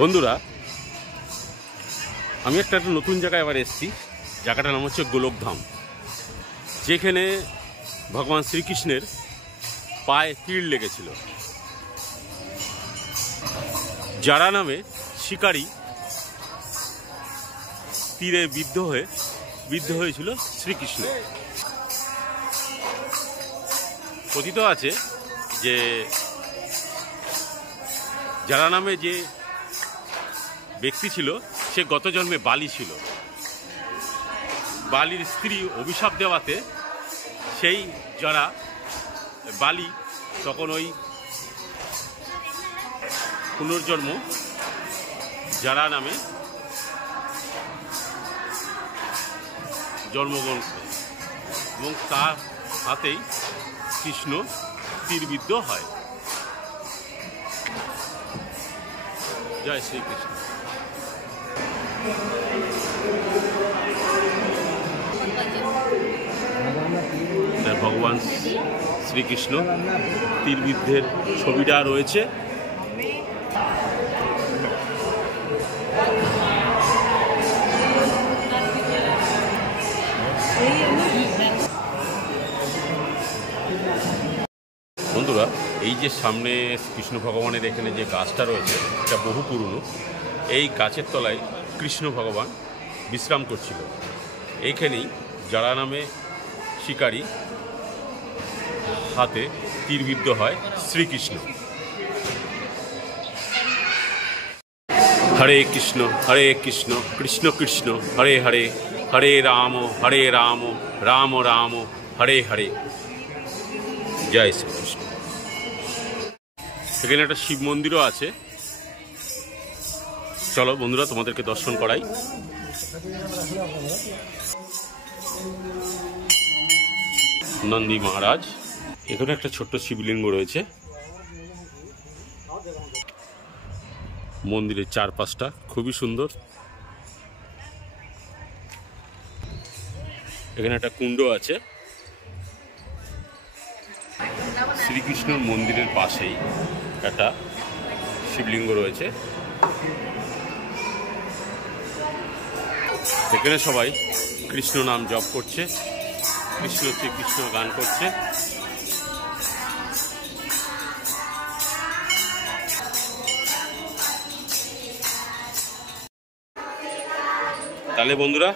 বন্ধুরা, আমি একটা নতুন জায়গায় এবার এসেছি। জায়গাটার নাম হচ্ছে গোলকধাম, যেখানে ভগবান শ্রীকৃষ্ণের পায়ে তীর লেগেছিল। যারা নামে শিকারী তীরে বিদ্ধ হয়েছিল শ্রীকৃষ্ণ। কথিত আছে যে যারা নামে যে ব্যক্তি ছিল সে গত জন্মে বালি ছিল। বালির স্ত্রী অভিশাপ দেওয়াতে সেই যারা বালি তখন ওই পুনর্জন্ম যারা নামে জন্মগ্রহণ করে এবং তার হাতেই কৃষ্ণ তীরবিদ্ধ হয়। জয় শ্রীকৃষ্ণ। ভগবান শ্রীকৃষ্ণ তীরবিদ্ধের ছবিটা রয়েছে। বন্ধুরা, এই যে সামনে কৃষ্ণ ভগবানের এখানে যে গাছটা রয়েছে এটা বহু পুরনো। এই গাছের তলায় কৃষ্ণ ভগবান বিশ্রাম করছিল। এইখানেই যারা নামে শিকারী হাতে তীরবিদ্ধ হয় শ্রীকৃষ্ণ। হরে কৃষ্ণ কৃষ্ণ কৃষ্ণ হরে হরে, হরে রাম রাম রাম হরে হরে। জয় শ্রীকৃষ্ণ। এখানে একটা শিব মন্দিরও আছে। চলো বন্ধুরা, তোমাদেরকে দর্শন করাই। নন্দী মহারাজ, এখানে একটা ছোট্ট শিবলিঙ্গ রয়েছে। মন্দিরের চারপাশটা খুবই সুন্দর। এখানে একটা কুণ্ড আছে। শ্রীকৃষ্ণর মন্দিরের পাশেই একটা শিবলিঙ্গ রয়েছে। এখানে সবাই কৃষ্ণ নাম জপ করছে, কৃষ্ণ শ্রীকৃষ্ণ গান করছে। তাহলে বন্ধুরা,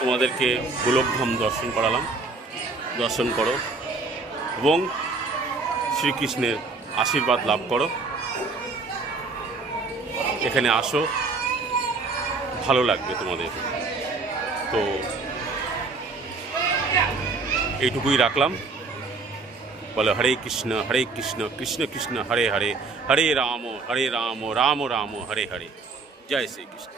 তোমাদেরকে গোলকধাম দর্শন করালাম। দর্শন করো এবং শ্রীকৃষ্ণের আশীর্বাদ লাভ করো। এখানে আসো, ভালো লাগবে তোমাদের। তো এইটুকুই রাখলাম। বলো হরে কৃষ্ণ কৃষ্ণ কৃষ্ণ হরে হরে, হরে রাম রাম রাম হরে হরে। জয় শ্রীকৃষ্ণ।